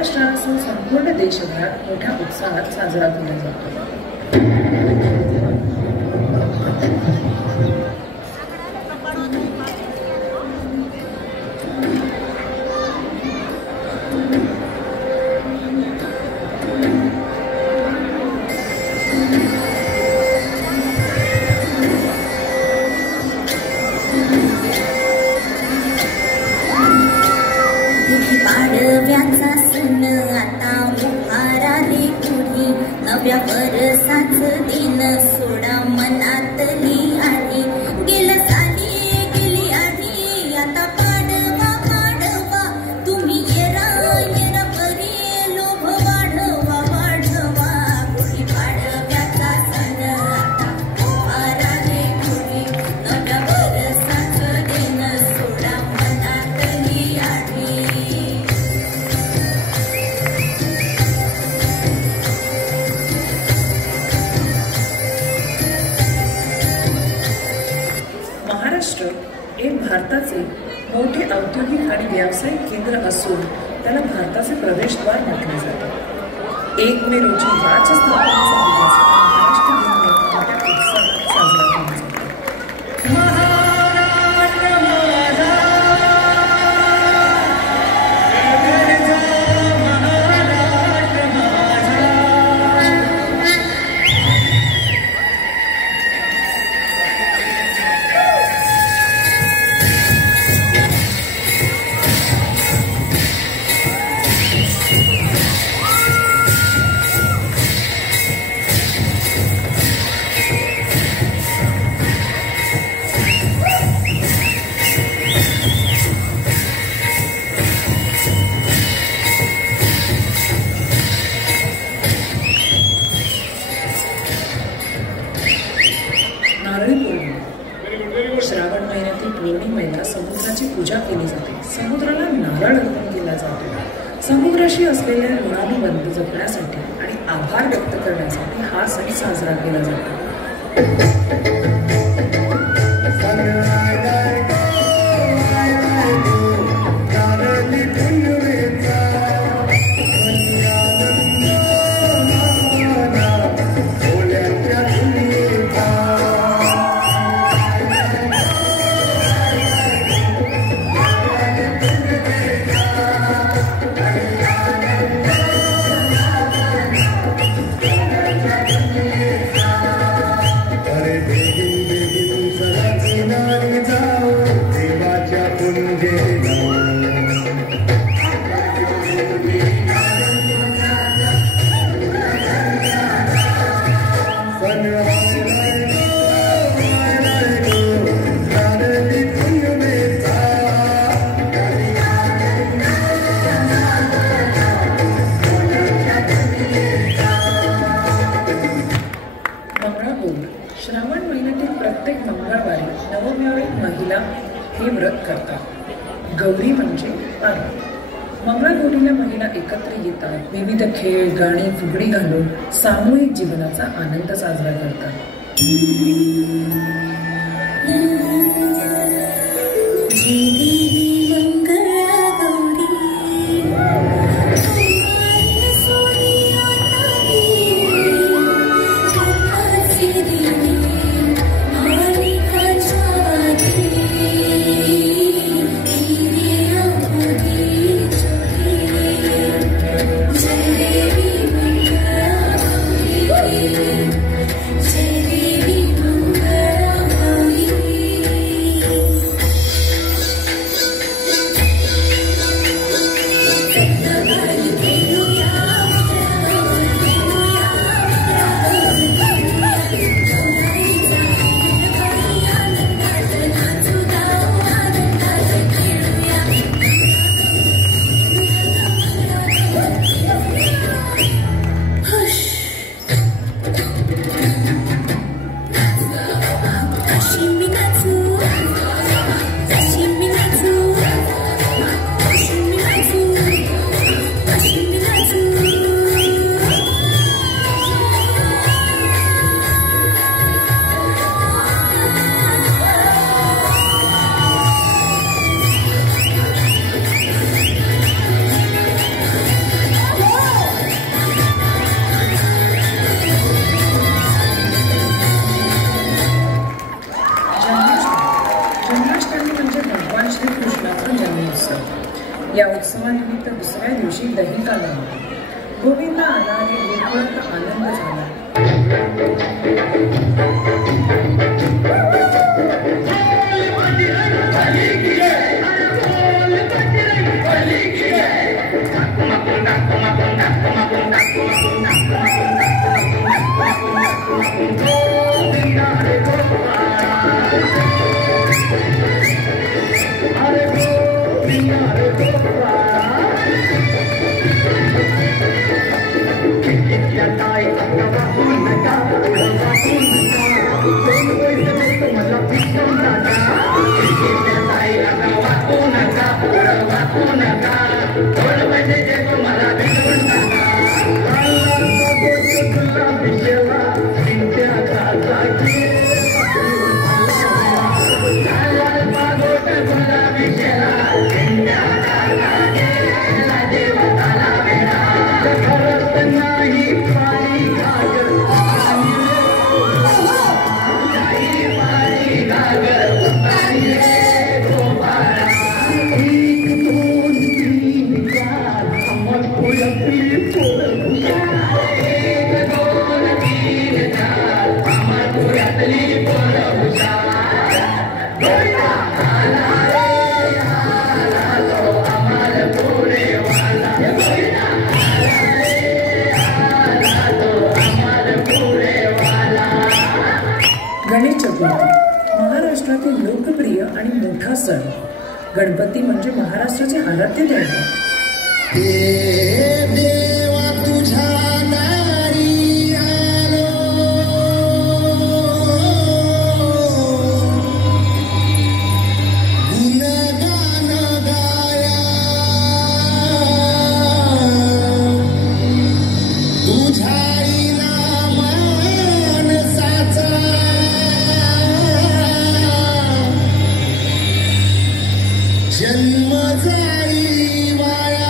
महाराष्ट्रासह संपूर्ण देशभरात मोठ्या उत्साहात साजरा केला जातो. पाडव्याचा सण आता उभाराली पुढी, नव्या वर्षाच दिन सोडा मनातली आधी. गेलं साली गेली आधी, आता पाडवा पाडवा तुम्ही येरा येरा परी लोभ वाढवा वाढवा. गुढी पाडव्याचा सण आता उभाराली पुढी, नव्या वर्षाच दिन सोडा मनातली आधी. महाराष्ट्र हे भारताचे मोठे औद्योगिक आणि व्यावसायिक केंद्र असून त्याला भारताचे प्रवेशद्वार म्हटले जाते. 1 मे रोजी राज्य स्थापनेचा दिवस महाराष्ट्र दिन म्हणून मोठ्या उत्साहात साजरा केला जातो. महाराष्ट्र माझा, महाराष्ट्र माझा. नारळी पौर्णिमा. श्रावण महिन्यातील पौर्णिमेला समुद्राची पूजा केली जाते. समुद्राला नारळ अर्पण केला जातो. समुद्राशी असलेल्या ऋणानुबंध जपण्यासाठी आणि आभार व्यक्त करण्यासाठी हा सण साजरा केला जातो. श्रावण महिन्यातील प्रत्येक मंगळवारी नवविवाहित महिला हे व्रत करतात. गौरी म्हणजे पाडवा. मंगळगौरीला महिला एकत्र येतात. विविध खेळ, गाणी, फुगडी घालून सामूहिक जीवनाचा आनंद साजरा करतात. जय देवी मंगळा तर दुसऱ्या दिवशी दहीकाला आला. गोविंदा आला आणि गोकुळात आनंद झाला. गणेश चतुर्थी महाराष्ट्रातील लोकप्रिय आणि मोठा सण. गणपती म्हणजे महाराष्ट्राचे आराध्य दैवत. जन्म जाई वाया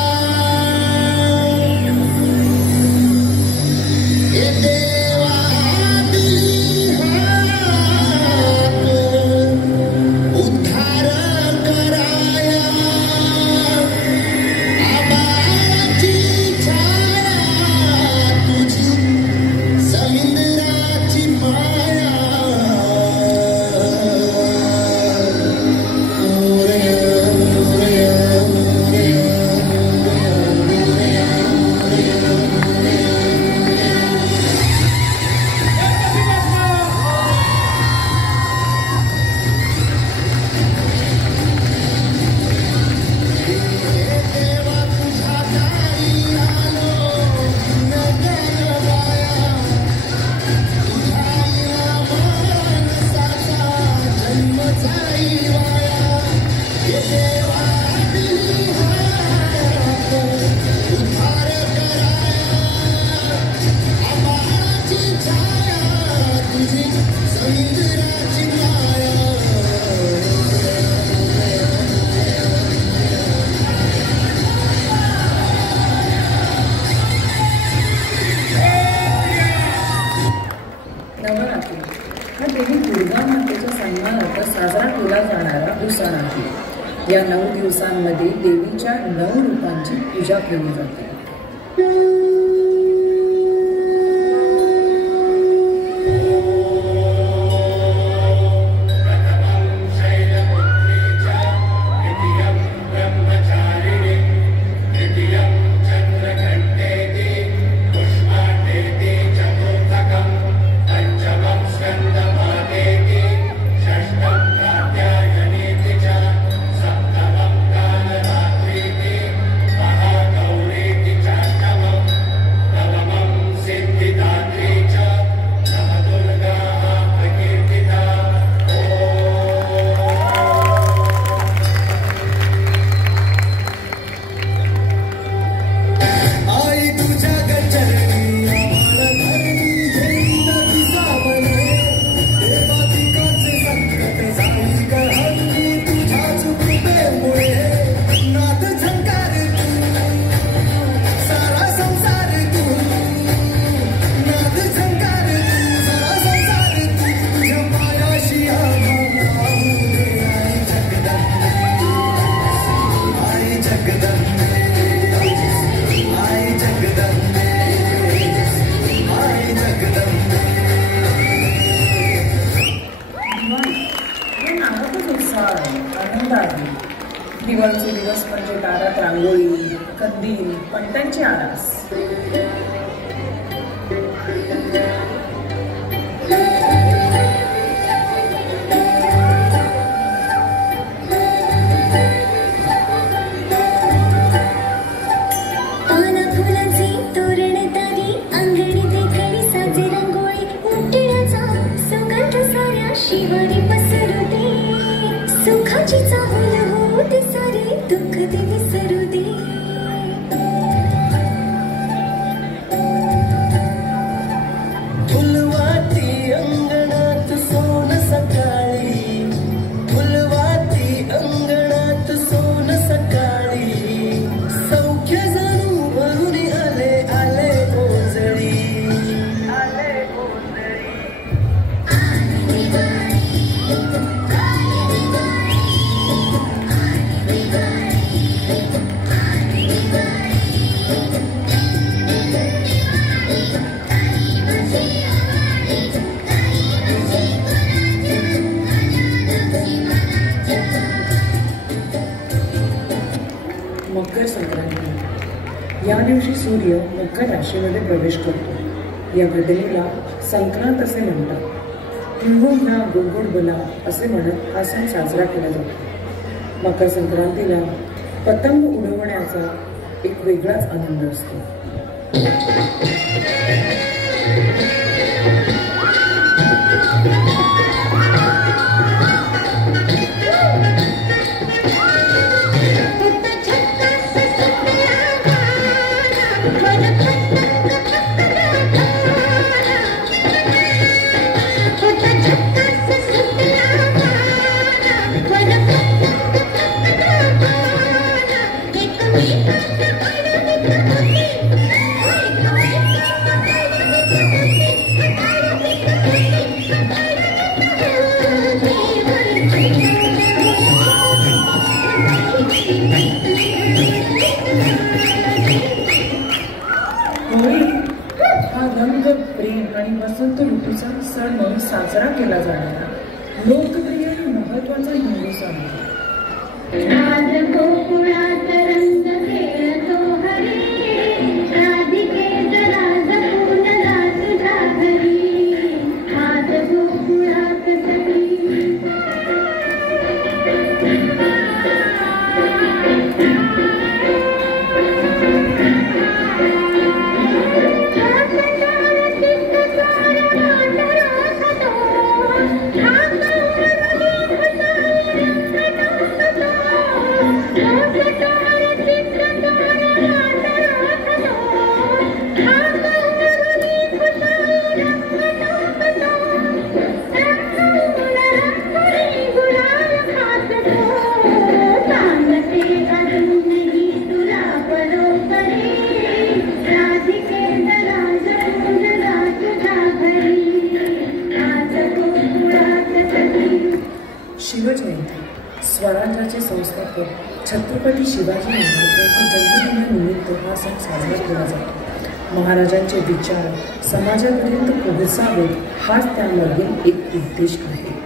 सण आहे. या 9 दिवसांमध्ये देवीच्या 9 रूपांची पूजा केली जाते. होती पण त्यांची आरास. शिवारी पसरू दे सुखाची चाहूल हो दे सारे दुःख दे विसरू दे. फुलवाती अंगणात सोन सकाळी फुलवाती अंगणात सोन सकाळी सौख्य जणू भरून आले आले कोजळी आले कोजळी. मकर संक्रांती. या दिवशी सूर्य मकर राशीमध्ये प्रवेश करतो. या घटनेला संक्रांत असे म्हणतात. तिळगुळ गुळगुळ बोला असे म्हणत हा सण साजरा केला जातो. मकर संक्रांतीला पतंग उडवण्याचा एक वेगळाच आनंद असतो. होळी हा रंग, प्रेम आणि वसंत ऋतूचा सण म्हणून साजरा केला जाणारा लोकप्रिय आणि महत्वाचा हिंदू सण आहे. शिवजयंती. स्वराज्याचे संस्थापक छत्रपती शिवाजी महाराजांच्या जन्मदिनानिमित्त हा सण साजरा केला जातो. महाराजांचे विचार समाजापर्यंत पोहोचावेत हाच त्यामागील एक उद्देश आहे.